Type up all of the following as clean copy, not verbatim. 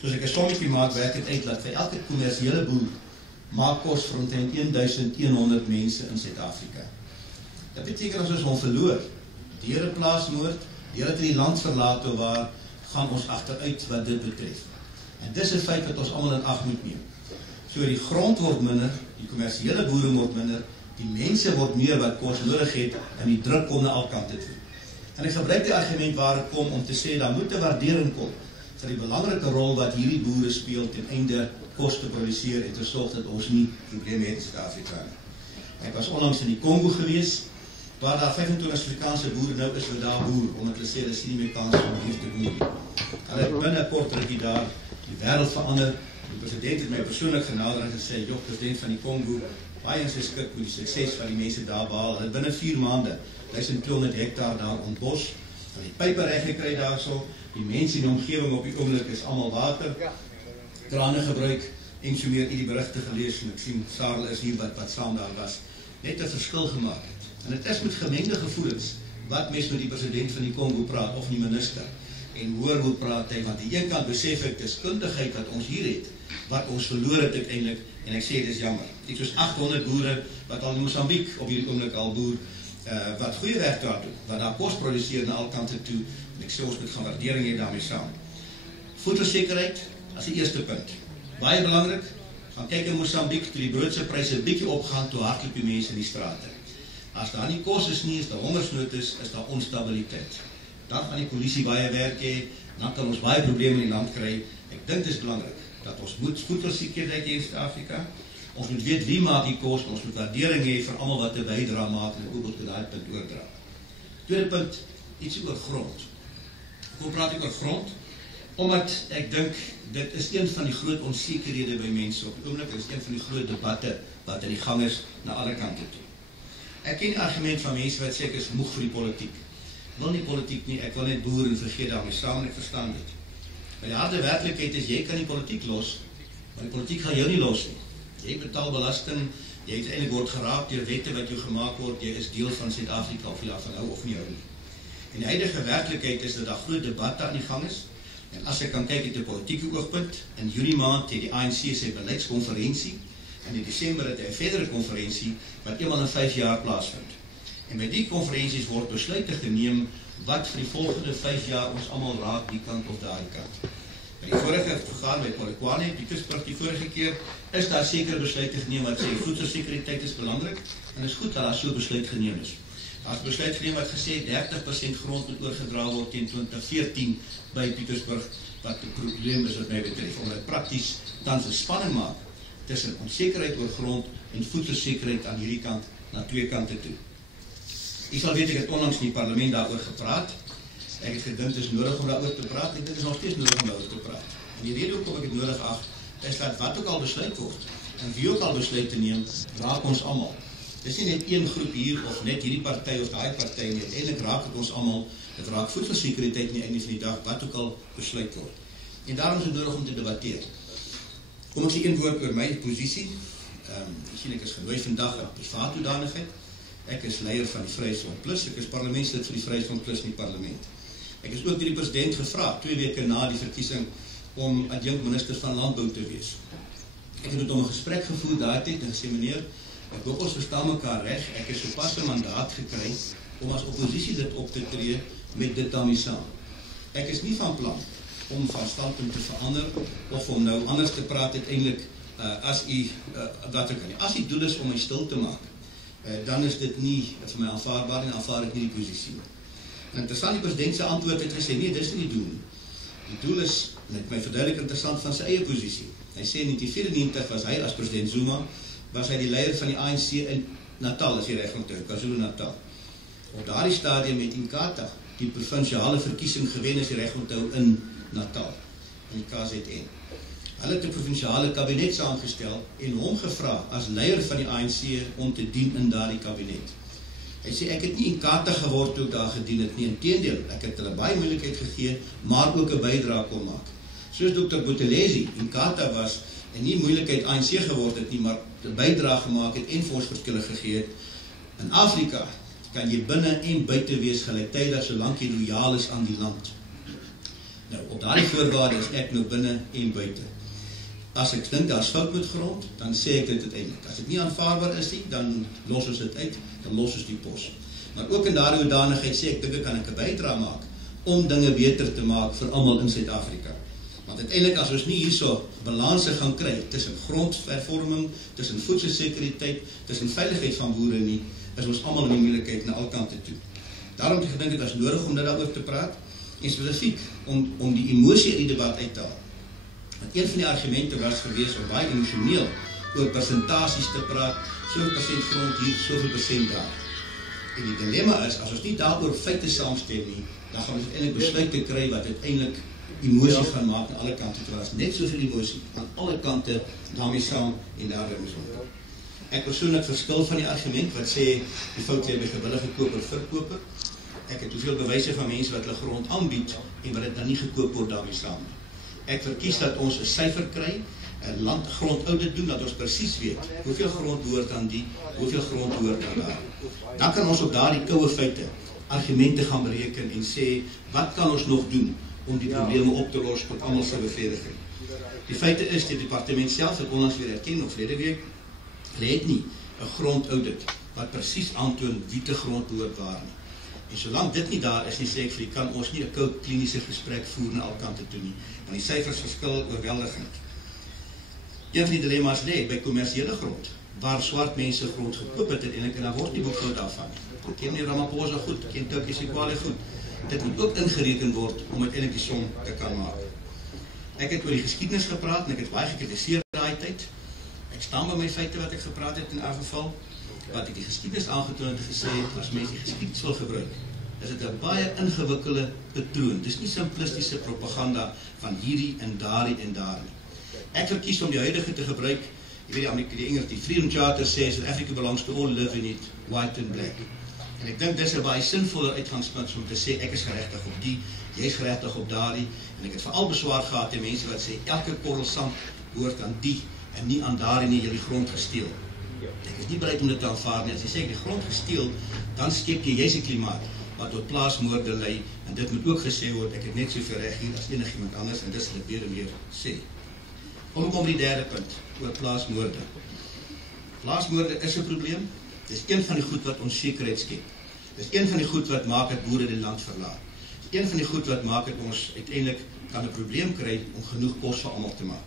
Soos ek 'n sommetje maak, werk het uit dat vir elke kommersiële boer maak kos vir omtrent 1100 mense in Suid-Afrika. Dat beteken as ons hom verloor, deur 'n plaasmoord, deur dat die land verlaat of waar, gaan ons agteruit wat dit betref. En dis 'n feit wat ons almal in ag moet neem. So die grond word minder, die kommersiële boere word minder, die mense word meer wat kos nodig het en die druk kom na al kante toe. En ek gebruik die argument waar ek kom om te sê, daar moet 'n waardering kom vir die belangrike rol wat hierdie boere speel ten einde kos te produseer en te sorg dat ons nie probleme het in Suid-Afrika nie. Ek was onlangs in die Kongo gewees, waar daar 25 Afrikaanse boere nou is wat daar boer, omdat hulle sê, hulle sien nie meer kans om hier te boer nie. Hulle het binne kort rukkie daar die wêreld verander. Die president het my persoonlik genader en gesê, joh, president van die Kongo, baie geskik met die sukses van die mense daar behaal. Hulle het binne 4 maande 1200 hektaar daar ontbos, hulle het pype reg gekry daarso, die mense in die omgewing op die oomblik is almal water, krane gebruik, en so meer die berigte gelees, en ek sien Sarel is hier wat saam daar was, net 'n verskil gemaak het. En dit is met gemengde gevoelens, wat mens met die president van die Kongo praat, of die minister, en hoor hoe praat hy, want die een kant besef ek, dis kundigheid wat ons hier het, wat ons verloor het uiteindelik, en ek sê, dis jammer. Ek soos 800 boere, wat al in Mosambiek op hierdie oomblik al boer, wat goeie werk daar doen, wat daar kos produseer na al kante toe, en ek sê ons moet gaan waardering hê daarmee saam. Voedselsekerheid, as die eerste punt. Baie belangrik, gaan kyk in Mosambiek, toe die broodse pryse bietjie opgaan, toe hardloop die mense in die strate. As daar nie kos is nie, as daar hongersnood is daar onstabiliteit. Dan gaan die polisie baie werk hê, dan kan ons baie probleme in die land kry. Ek dink dit is belangrik, dat ons moet voedselsekerheid hê in Suid-Afrika. Ons moet weet wie maak die kos, ons moet waardering hê vir almal wat 'n bydra maak en ook op daai punt oordra. Tweede punt, iets oor grond. Hoe praat ek oor grond? Omdat ek dink, dit is een van die groot onsekerhede by mense op die oomblik, dit is een van die groot debatte wat in die gang is na alle kante toe. Ek ken die argument van mense wat sê ek is moeg vir die politiek. Ek wil nie politiek nie, ek wil net boer en vergeet daarmee saam en ek verstaan dit. Maar die harde werklikheid is, jy kan die politiek los, maar die politiek gaan jou nie los nie. Jy betaal belasting, jy het eintlik word geraak deur wette wat jou gemaak word, jy is deel van Suid-Afrika of jy daarvan hou of nie hou nie. En die huidige werklikheid is dat daar groot debatte aan die gang is. En as ek kan kyk uit 'n politieke oogpunt, in Junie maand het die ANC sy beleidskonferensie, en in Desember het hy 'n verdere konferensie wat eenmaal in 5 jaar plaasvind. En by die konferensies word besluite geneem wat vir die volgende 5 jaar ons almal raak, die kant of daai kant. By die vorige vergadering by Polokwane, die Kusbrug die vorige keer, is daar sekere besluite geneem wat sê voedselsekuriteit is belangrik, en is goed dat daar so besluit geneem is. Daar is besluit geneem wat gesê 30% grond moet oorgedra word teen 2014 by Pietersburg, wat 'n probleem is wat my betref, omdat dit prakties tans 'n spanning maak tussen onsekerheid oor grond en voedselsekerheid aan hierdie kant na twee kante toe. U sal weet, ek het onlangs in die parlement daaroor gepraat. Ek het gedink dit is nodig om daaroor te praat, en dit is nog steeds nodig om daaroor te praat. En die rede hoekom ek dit nodig ag, is dat wat ook al besluit word, en wie ook al besluit te neem, raak ons almal. Dis nie net een groep hier, of net hierdie party of daai party nie, uiteindelik raak dit ons almal, dit raak voedselsekuriteit nie einde van die dag, wat ook al besluit word. En daarom is het nodig om te debatteer. Kom ek sê een woord oor my posisie. Ek is genooi vandag op privaat hoedanigheid. Ek is leier van die Vryheidsfront Plus, ek is parlementslid vir die Vryheidsfront Plus in die parlement. Ek is ook deur die president gevra, 2 weke na die verkiesing, om adjunkt minister van Landbou te wees. Ek het met hom 'n gesprek gevoer daai tyd en gesê, meneer, ek hoop ons verstaan mekaar reg, ek het sopas 'n mandaat gekry om as oppositielid op te tree met dit daarmee saam. Ek is nie van plan om van standpunt te verander of om nou anders te praat uiteindelik as wat ek kan nie. As die doel is om my stil te maak, dan is dit nie vir my aanvaarbaar en aanvaar ek nie die posisie. En interessant, die president se antwoord het gesê, nee, dis nie die doel nie. Die doel is, net my verduidelik interessant van sy eie posisie. Hy sê in 1994 was hy as president Zuma, was hy die leier van die ANC in Natal, as jy reg onthou, KwaZulu-Natal. Op daardie stadium het Inkatha die provinsiale verkiesing gewen, as jy reg onthou, in Natal, in die KZN. Hulle het 'n provinsiale kabinet saamgestel en hom gevra as leier van die ANC om te dien in daardie kabinet. Hy sê, ek het nie Inkatha geword toe ek daar gedien het nie, inteendeel, ek het hulle baie moeilikheid gegee, maar ook 'n bydrae kon maak. Soos Dr. Buthelezi, Inkatha was, en nie moeilikheid ANC geword het nie, maar 'n bydrae gemaak het en vir ons verskille gegee het. In Afrika kan jy binne en buite wees gelyktydig, solank jy lojaal is aan die land. Nou, op daardie voorwaarde is ek nou binne en buite. As ek dink daar is fout met grond, dan sê ek dit uiteindelik. As dit nie aanvaarbaar is nie, dan los ons dit uit, dan los ons die pos. Maar ook in daardie hoedanigheid sê ek, dink kan ek 'n bydrae maak om dinge beter te maak vir almal in Suid-Afrika. Want uiteindelik as ons nie hierso balanse gaan kry tussen grondhervorming, tussen voedselsekuriteit, tussen veiligheid van boere nie, is ons almal in die moeilikheid na al kante toe. Daarom gedink ek as nodig om dit daaroor te praat en spesifiek om die emosie in die debat uit te haal. Want een van die argumente was gewees om baie emosioneel oor persentasies te praat, soveel persent grond hier, soveel persent daar. En die dilemma is, as ons nie daaroor feite saamstem nie, dan gaan ons uiteindelik besluite kry wat uiteindelik emosie gaan maak aan alle kante, terwyl as net soveel emosie aan alle kante daarmee saam en daarmee saam. Ek persoonlik verskil van die argument wat sê die fout lê by gewillige koper-verkoper. Ek het hoeveel bewyse van mense wat hulle grond aanbied en wat dit dan nie gekoop word daarmee saam nie. Ek verkies dat ons 'n syfer kry, 'n landgrondaudit doen, dat ons presies weet hoeveel grond behoort aan die, hoeveel grond behoort aan daar. Dan kan ons op daardie koue feite argumente gaan bereken en sê, wat kan ons nog doen om die probleme op te los tot almal se bevrediging. Die feite is, die departement self het onlangs weer erken, of verlede week, hulle het nie 'n grondaudit wat presies aantoon wie te grond behoort waar nie. En solank dit nie daar is nie, sê ek vir, kan ons nie 'n koud kliniese gesprek voer na al kante toe nie, want die syfers verskil oorweldigend. Een van die dilemma's lê by kommersiële grond, waar swart mense grond gekoop het en daar word nie boekhoud daarvan. Ek ken nie Ramaphosa goed, ek ken Turkie Sekwale goed. Dit moet ook ingereken word om uiteindelik die som te kan maak. Ek het oor die geskiedenis gepraat en ek het baie gekritiseer daai tyd. Ek staan by my feite wat ek gepraat het in elk geval. Wat ek die geskiedenis aangetoon het en gesê het, as mense die geskiedenis wil gebruik, is dit 'n baie ingewikkelde patroon. Dis nie simplistiese propaganda van hierdie en daardie en daar nie. Ek verkies om die huidige te gebruik. Jy weet die Engels, die Freedom Charter sê that Africa belongs to all live in it, white and black. En ek dink dis 'n baie sinvolle uitgangspunt om te sê ek is geregtig op die, jy is geregtig op daardie, en ek het veral beswaar gehad teen mense wat sê elke korrel sand behoort aan die en nie aan daardie nie, jy die grond gesteel. Ek is nie bereid om dit te aanvaar nie. As jy sê ek die grond gesteel, dan skep jy jy's 'n klimaat wat tot plaasmoorde lei, en dit moet ook gesê word, ek het net soveel reg hier as enigiemand anders, en dis wat ek weer en weer sê. Kom die derde punt, oor plaasmoorde. Plaasmoorde is 'n probleem. Dis een van die goed wat onsekerheid skep. Dis een van die goed wat maak dat boere die land verlaat. Dis een van die goed wat maak dat ons uiteindelik kan 'n probleem kry om genoeg kos vir almal te maak.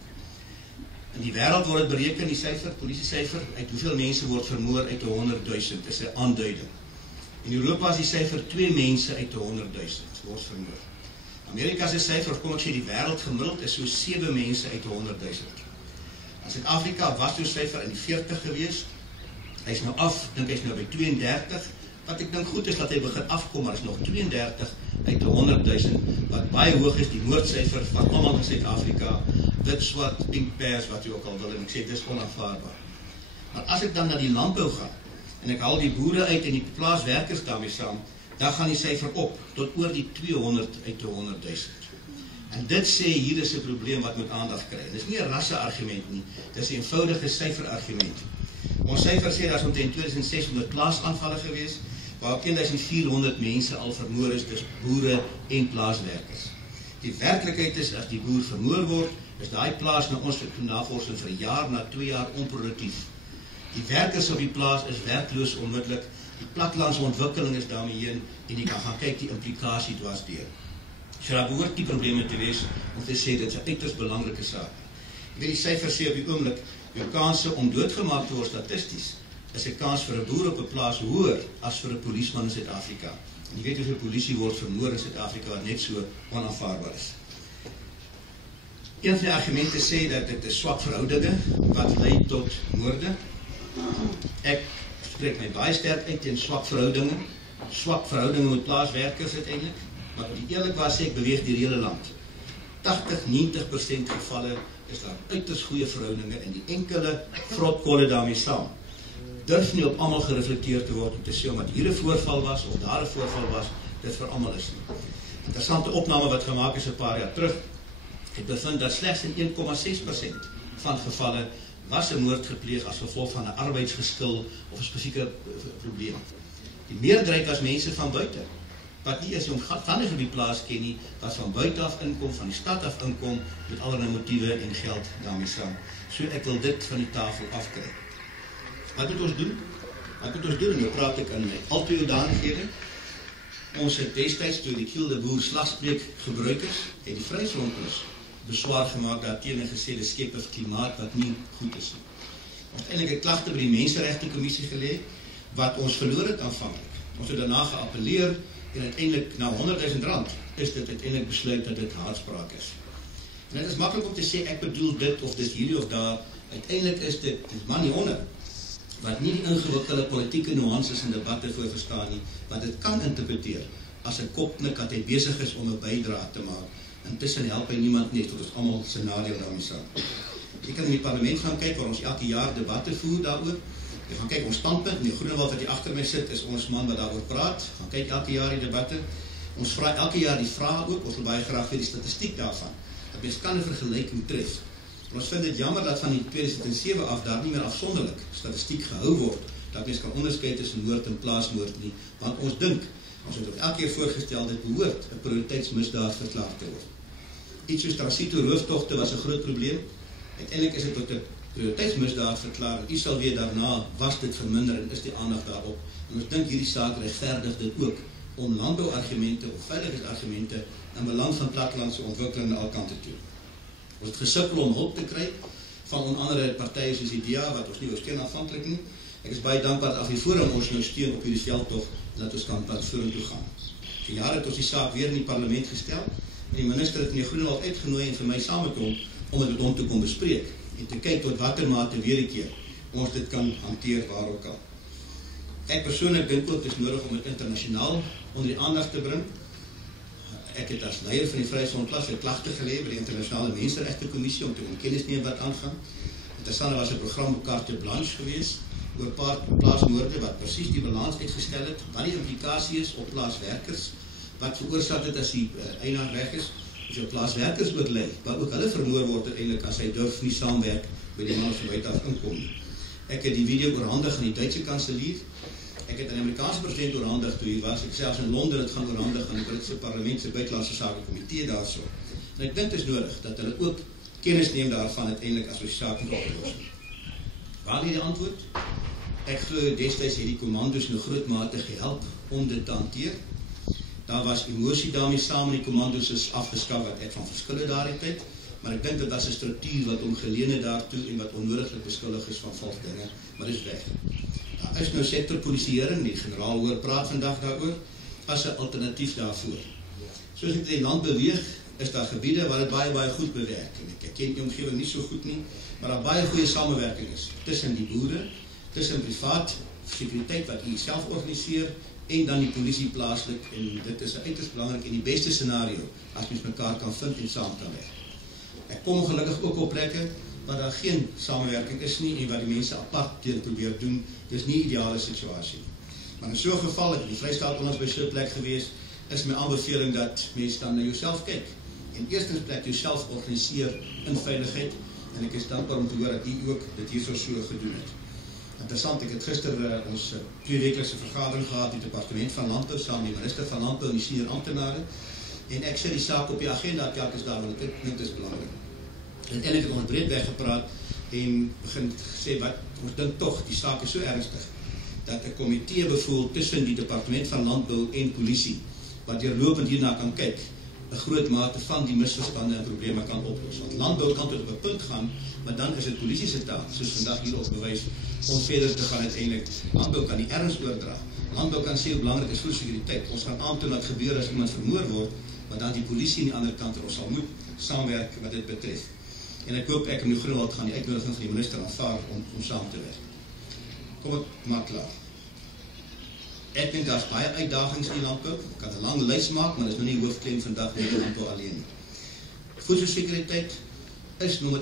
In die wêreld word dit bereken, die syfer, polisiesyfer, uit hoeveel mense word vermoor uit 100.000, is 'n aanduiding. In Europa is die syfer 2 mense uit 100.000 word vermoor. Amerika se syfer, kom ek sê, die wêreld gemiddeld is so 7 mense uit 100.000. In Suid-Afrika was die syfer in die 40 gewees. Hy is nou af, dink hy is nou by 32. Wat ek dink goed is dat hy begin afkom, maar is nog 32 uit 100.000, wat baie hoog is, die moordsyfer van almal in Suid-Afrika, wit, swart, pink, pers, wat jy ook al wil, en ek sê, dit is onaanvaarbaar. Maar as ek dan na die landbou gaan, en ek haal die boere uit en die plaaswerkers daarmee saam, dan gaan die syfer op, tot oor die 200 uit 100.000. En dit sê, hier is 'n probleem wat moet aandag kry. Dit is nie 'n rasse argument nie, dit is 'n eenvoudige syfer argument. Ons syfer sê, daar is omtrent 2600 plaasaanvalle gewees, waar 1400 mense al vermoor is, dus boere en plaaswerkers. Die werklikheid is, as die boer vermoor word, is daai plaas na ons navorsing vir 'n jaar, na 2 jaar onproduktief. Die werkers op die plaas is werkloos onmiddellik, die plattelandse ontwikkeling is daarmee heen, en jy kan gaan kyk die implikasie dwarsdeur. So daar behoort die probleme te wees, om te sê, dit is 'n uiters belangrike saak. Jy weet, die syfer sê op die oomblik, jou kanse om doodgemaak te word statisties, is 'n kans vir 'n boer op 'n plaas hoër as vir 'n polisieman in Suid-Afrika. En jy weet hoeveel polisie word vermoor in Suid-Afrika wat net so onaanvaarbaar is. Een van die argumente sê dat dit is swak verhoudinge wat lei tot moorde. Ek spreek my baie sterk uit teen swak verhoudinge met plaaswerkers uiteindelik, maar die eerlikwaar sê ek beweeg die hele land. 80-90% gevalle is daar uiters goeie verhoudinge en die enkele vrotkolle daarmee saam. Durf nie op almal gereflekteer te word om te sê omdat hier 'n voorval was of daar 'n voorval was, dit vir almal is nie. Interessante opname wat gemaak is 'n paar jaar terug, het bevind dat slegs in 1,6% van gevalle was 'n moord gepleeg as gevolg van 'n arbeidsgeskil of 'n spesifieke probleem. Die meerderheid was mense van buite. wat nie is omstandig op die plaas ken nie, wat van buite af inkom, van die stad af inkom, met allerlei motiewe en geld daarmee saam. So ek wil dit van die tafel afkry. Wat moet ons doen? Wat moet ons doen? En nou praat ek in my altyd hoedanighede. Ons het destijds door die Kiel de Boer slagspreek gebruikers, het die Vryheidsfront beswaar gemaakt daarteen en gesê, dit skep 'n klimaat wat nie goed is. Ons het eintlik 'n klagte by die Menseregtekommissie gelê, wat ons verloor het aanvanklik. Ons het daarna geappeleer, en uiteindelik, na R100.000, is dit uiteindelik besluit dat dit haatspraak is. En dit is maklik om te sê, ek bedoel dit, of dit hierdie of daar, uiteindelik is dit man nie onder, wat nie die ingewikkelde politieke nuances en debatte voor verstaan nie, wat dit kan interpreteer, as 'n kopnik dat hy besig is om 'n bydrae te maak. Intussen help hy niemand nie, tot ons almal scenario daarmee saam. Jy kan in die parlement gaan kyk, waar ons elke jaar debatte voer daaroor. Jy gaan kyk ons standpunt, en die Groenewald wat hier agter my sit, is ons man wat daaroor praat. Gaan kyk elke jaar die debatte. Ons vra elke jaar die vraag ook, ons wil baie graag weer die statistiek daarvan, dat mens kan 'n vergelyking tref. En ons vind dit jammer dat van die 2007 af daar nie meer afsonderlik statistiek gehou word, dat mens kan onderskei tussen moord en plaasmoord nie, want ons dink, ons het ook elke keer voorgestel, dit behoort 'n prioriteitsmisdaad verklaar te word. Iets soos transito rooftogte was 'n groot probleem. Uiteindelik is dit tot 'n prioriteitsmisdaad verklaar, en u sal weet daarna was dit verminder en is die aandag daarop. En ons dink hierdie saak regverdig dit ook, om landbouargumente of veiligheidsargumente in belang van plattelandse ontwikkeling na al kante toe. Ons het gesukkel om hulp te kry van onder andere partye soos IDEA, wat ons nie steun aanvanklik nie. Ek is baie dankbaar dat Afriforum ons nou steun op hierdie veldtog, en dat ons kan pad vorentoe gaan. Vir jare het ons die saak weer in die parlement gestel, en die minister het meneer Groenewald uitgenooi en vir my saam met hom, om dit met hom te kom bespreek, en te kyk tot watter mate weer 'n keer ons dit kan hanteer waar ook al. Ek persoonlik dink ook, dit is nodig om dit internasionaal onder die aandag te bring. Ek het as leier van die Vryheidsfront 'n klagte gelê by die Internasionale Menseregtekommissie om te kennis neem wat aangaan. Interessant was 'n program op carte blanche geweest oor 'n paar plaasmoorde wat presies die balans uitgestel het, wat die implikasie is op plaaswerkers, wat veroorsaak het as die eienaar weg is, as jou plaaswerkers ook lei, waar ook hulle vermoor word uiteindelik as hy durf nie saamwerk by die man van buite af inkom nie. Ek het die video oorhandig aan die Duitse kanselier. Ek het aan die Amerikaanse president oorhandig toe hy was. Ek selfs in Londen het gaan oorhandig aan die Britse parlement se buitelandse sake komitee daarso. En ek dink dit is nodig dat hulle ook kennis neem daarvan uiteindelik as ons saak moet oplos. Waar lê die antwoord? Ek glo destyds het die kommandos nou groot mate gehelp om dit te hanteer. Daar was emosie daarmee saam, en die kommandos is afgeskaf, wat ek van verskille daardie tyd, maar ek dink dat as 'n struktuur wat omgeleen het daartoe en wat onnodiglik beskuldig is van vals dinge, maar dis weg. Daar is nou sektorpolisieering, die generaal hoor praat vandag daaroor, as 'n alternatief daarvoor. Soos ek die land beweeg, is daar gebiede waar dit baie goed bewerk, en ek ken die omgewing nie so goed nie, maar daar baie goeie samewerking is, tussen die boere, tussen privaat sekuriteit wat u self organiseer, en dan die polisie plaaslik, en dit is uiters belangrik, en die beste scenario, as mens mekaar kan vind en saam kan werk. Ek kom gelukkig ook op plekke, waar daar geen samewerking is nie, en wat die mense apart teen probeer doen, dis nie 'n ideale situasie. Maar in so'n geval, ek in die Vrystaat ons by so'n plek gewees, is my aanbeveling dat mense dan na jouself kyk, en eerstens plek jouself organiseer in veiligheid, en ek is dankbaar om te hoor dat u ook dit hierso so gedoen het. Interessant, ek het gister ons 2-weeklikse vergadering gehad in die departement van landbou, saam met die minister van landbou en die senior amptenare, en ek sit die saak op die agenda telkens daar, want ek dink dit is belangrik. En eintlik het ons breedweg gepraat, en begin sê, wat, ons dink toch, die saak is so ernstig, dat 'n komitee bevoel tussen die departement van landbou en polisie, wat deurlopend hierna kan kyk, 'n groot mate van die misverstande en probleme kan oplos. Want landbou kan tot op 'n punt gaan, maar dan is dit polisie se taak, soos vandag hierop bewys, om verder te gaan uiteindelik. Landbou kan die erns oordra. Landbou kan sê hoe belangrik is voedselsekuriteit. Ons gaan aantoon wat gebeur as iemand vermoor word, maar dan die polisie aan die ander kant, ons sal moet saamwerk wat dit betref. En ek hoop ek en meneer Groenewald gaan die uitnodiging van die minister aanvaar om saam te werk. Kom ek maar klaar. Ek dink daar's baie uitdagings in die landbou. Ek kan 'n lang lys maak, maar dit is nou nie hoofklem vandag nie, landbou alleen nie. Voedselsekuriteit is nommer 1.